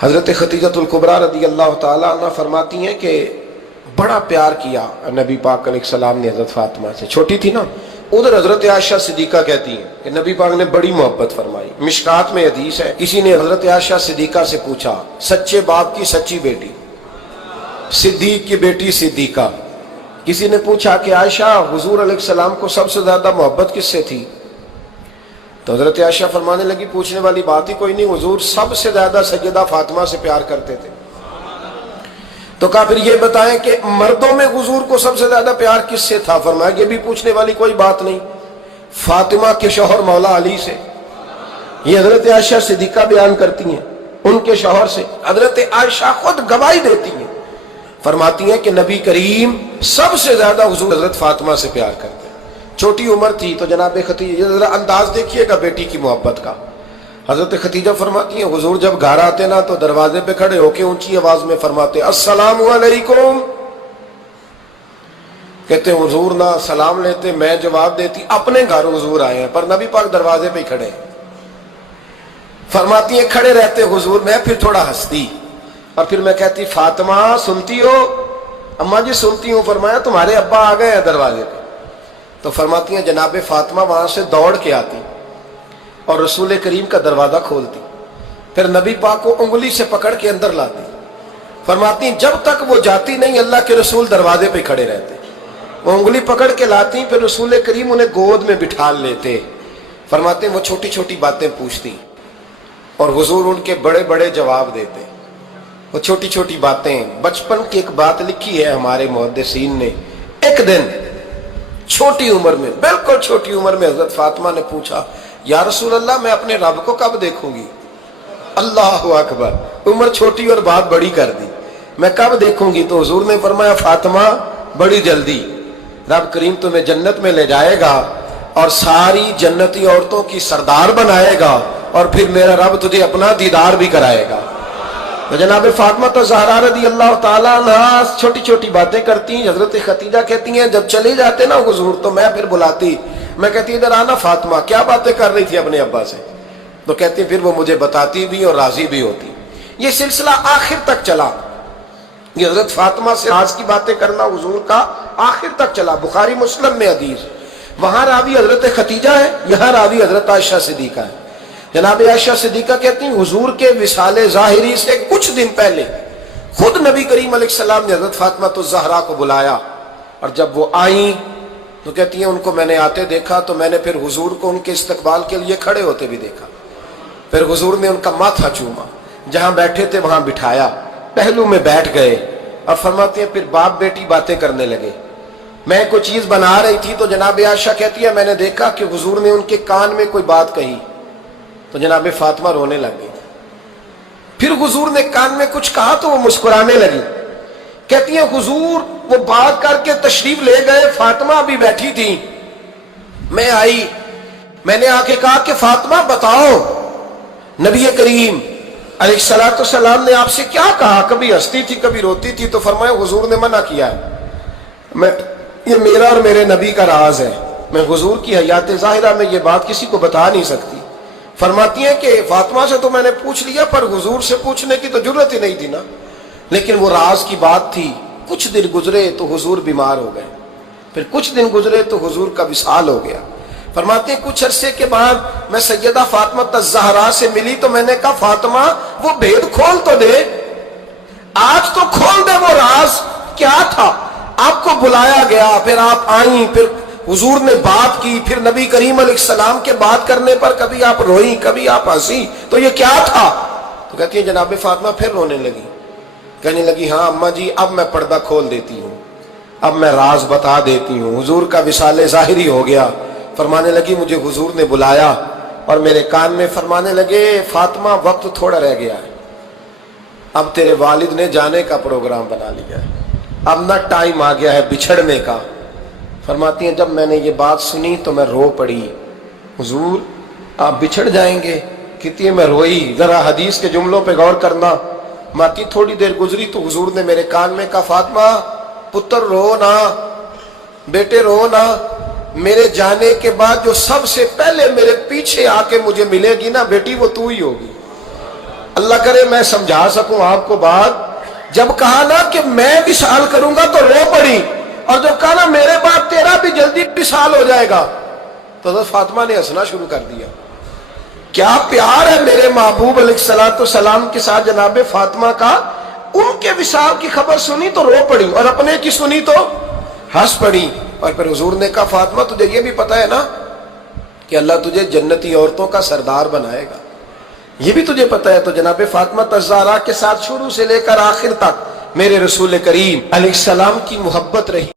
حضرت خدیجۃ الکبریٰ رضی اللہ تعالیٰ عنہ فرماتی ہیں کہ بڑا پیار کیا نبی پاک علیہ السلام نے حضرت فاطمہ سے، چھوٹی تھی نا۔ ادھر حضرت عائشہ صدیقہ کہتی ہیں کہ نبی پاک نے بڑی محبت فرمائی۔ مشکات میں حدیث ہے، کسی نے حضرت عائشہ صدیقہ سے پوچھا، سچے باپ کی سچی بیٹی، صدیق کی بیٹی صدیقہ، کسی نے پوچھا کہ عائشہ حضور علیہ السلام کو سب سے زیادہ محبت کس سے تھی؟ تو حضرت عائشہ فرمانے لگی پوچھنے والی بات ہی کوئی نہیں، حضور سب سے زیادہ سیدہ فاطمہ سے پیار کرتے تھے۔ تو کہا پھر یہ بتائیں کہ مردوں میں حضور کو سب سے زیادہ پیار کس سے تھا؟ فرمایا یہ بھی پوچھنے والی کوئی بات نہیں، فاطمہ کے شوہر مولا علی سے۔ یہ حضرت عائشہ صدیقہ بیان کرتی ہیں ان کے شوہر سے، حضرت عائشہ خود گواہی دیتی ہیں، فرماتی ہیں کہ نبی کریم سب سے زیادہ حضور حضرت فاطمہ سے پیار کرتے ہیں۔ چھوٹی عمر تھی تو جناب خدیجہ، ذرا انداز دیکھیے گا بیٹی کی محبت کا۔ حضرت خدیجہ فرماتی ہیں حضور جب گھر آتے نا تو دروازے پہ کھڑے ہو کے اونچی آواز میں فرماتے السلام علیکم، کہتے حضور نہ سلام لیتے، میں جواب دیتی اپنے گھر حضور آئے ہیں، پر نبی پاک دروازے پہ ہی کھڑے ہیں۔ فرماتی ہیں کھڑے رہتے حضور، میں پھر تھوڑا ہنستی اور پھر میں کہتی فاطمہ سنتی ہو؟ اماں جی سنتی ہوں۔ فرمایا تمہارے ابا آ گئے ہیں دروازے پہ۔ تو فرماتی ہیں جناب فاطمہ وہاں سے دوڑ کے آتی اور رسول کریم کا دروازہ کھولتی، پھر نبی پاک کو انگلی سے پکڑ کے اندر لاتی۔ فرماتی ہیں جب تک وہ جاتی نہیں اللہ کے رسول دروازے پہ کھڑے رہتے، وہ انگلی پکڑ کے لاتی، پھر رسول کریم انہیں گود میں بٹھا لیتے۔ فرماتے ہیں وہ چھوٹی چھوٹی باتیں پوچھتی اور حضور ان کے بڑے بڑے جواب دیتے۔ وہ چھوٹی چھوٹی باتیں، بچپن کی ایک بات لکھی ہے ہمارے محدثین نے، ایک دن چھوٹی عمر میں، بالکل چھوٹی عمر میں حضرت فاطمہ نے پوچھا یا رسول اللہ میں اپنے رب کو کب دیکھوں گی؟ اللہ اکبر، عمر چھوٹی اور بات بڑی کر دی، میں کب دیکھوں گی؟ تو حضور نے فرمایا فاطمہ بڑی جلدی، رب کریم تمہیں جنت میں لے جائے گا اور ساری جنتی عورتوں کی سردار بنائے گا اور پھر میرا رب تجھے اپنا دیدار بھی کرائے گا۔ تو جناب فاطمہ الزہرا رضی اللہ تعالیٰ عنہا چھوٹی چھوٹی باتیں کرتی ہیں۔ حضرت خدیجہ کہتی ہیں جب چلے جاتے نا حضور تو میں پھر بلاتی، میں کہتی ادھر آنا فاطمہ، کیا باتیں کر رہی تھی اپنے ابا سے؟ تو کہتی پھر وہ مجھے بتاتی بھی اور راضی بھی ہوتی۔ یہ سلسلہ آخر تک چلا، یہ حضرت فاطمہ سے راز کی باتیں کرنا حضور کا آخر تک چلا۔ بخاری مسلم میں حدیث، وہاں راوی حضرت خدیجہ ہے، یہاں راوی حضرت عائشہ صدیقہ ہے۔ جناب عائشہ صدیقہ کہتی ہیں حضور کے وصال ظاہری سے کچھ دن پہلے خود نبی کریم علیہ السلام نے حضرت فاطمہ الزہرا کو بلایا، اور جب وہ آئیں تو کہتی ہیں ان کو میں نے آتے دیکھا تو میں نے پھر حضور کو ان کے استقبال کے لیے کھڑے ہوتے بھی دیکھا، پھر حضور نے ان کا ماتھا چوما، جہاں بیٹھے تھے وہاں بٹھایا، پہلو میں بیٹھ گئے، اور فرماتے ہیں پھر باپ بیٹی باتیں کرنے لگے۔ میں کوئی چیز بنا رہی تھی تو جناب عائشہ کہتی ہے میں نے دیکھا کہ حضور نے ان کے کان میں کوئی بات کہی تو جناب فاطمہ رونے لگی، پھر حضور نے کان میں کچھ کہا تو وہ مسکرانے لگی۔ کہتی ہیں حضور وہ بات کر کے تشریف لے گئے، فاطمہ ابھی بیٹھی تھی، میں آئی، میں نے آ کے کہا کہ فاطمہ بتاؤ نبی کریم علیہ الصلوۃ والسلام نے آپ سے کیا کہا؟ کبھی ہنستی تھی کبھی روتی تھی۔ تو فرمایا حضور نے منع کیا ہے، یہ میرا اور میرے نبی کا راز ہے، میں حضور کی حیات ظاہرہ میں یہ بات کسی کو بتا نہیں سکتی۔ فرماتی ہیں کہ فاطمہ سے تو میں نے پوچھ لیا پر حضور سے پوچھنے کی تو ضرورت ہی نہیں تھی نا، لیکن وہ راز کی بات تھی۔ کچھ دن گزرے تو حضور بیمار ہو گئے، پھر کچھ دن گزرے تو حضور کا وصال ہو گیا۔ فرماتے ہیں کچھ عرصے کے بعد میں سیدہ فاطمہ الزہرا سے ملی تو میں نے کہا فاطمہ وہ بھید کھول تو دے، آج تو کھول دے وہ راز کیا تھا؟ آپ کو بلایا گیا، پھر آپ آئیں، پھر حضور نے بات کی، پھر نبی کریم علیہ السلام کے بات کرنے پر کبھی آپ روئی کبھی آپ ہنسی، تو یہ کیا تھا؟ تو کہتی ہے جناب فاطمہ پھر رونے لگی، کہنے لگی ہاں اماں جی اب میں پردہ کھول دیتی ہوں، اب میں راز بتا دیتی ہوں، حضور کا وصال ظاہری ہو گیا۔ فرمانے لگی مجھے حضور نے بلایا اور میرے کان میں فرمانے لگے فاطمہ وقت تھوڑا رہ گیا ہے، اب تیرے والد نے جانے کا پروگرام بنا لیا ہے، اب نہ ٹائم آ گیا ہے بچھڑنے کا۔ فرماتی ہیں جب میں نے یہ بات سنی تو میں رو پڑی، حضور آپ بچھڑ جائیں گے؟ کہتی ہے میں روئی۔ ذرا حدیث کے جملوں پہ غور کرنا، ماتی تھوڑی دیر گزری تو حضور نے میرے کان میں کہا فاطمہ پتر رو نہ، بیٹے رو نہ، میرے جانے کے بعد جو سب سے پہلے میرے پیچھے آ کے مجھے ملے گی نا بیٹی وہ تو ہی ہوگی۔ اللہ کرے میں سمجھا سکوں آپ کو بات. جب کہا نا کہ میں وصال کروں گا تو رو پڑی, اور جب کہا نا میرے بعد تیرا بھی جلدی وصال ہو جائے گا تو حضرت فاطمہ نے ہنسنا شروع کر دیا. کیا پیار ہے میرے محبوب علیہ الصلوۃ والسلام کے ساتھ جناب فاطمہ کا. ان کے وصال کی خبر سنی تو رو پڑی, اور اپنے کی سنی تو ہنس پڑی. اور پھر حضور نے کہا فاطمہ تجھے یہ بھی پتا ہے نا کہ اللہ تجھے جنتی عورتوں کا سردار بنائے گا, یہ بھی تجھے پتا ہے. تو جناب فاطمہ الزہرا کے ساتھ شروع سے لے کر آخر تک میرے رسول کریم علیہ السلام کی محبت رہی.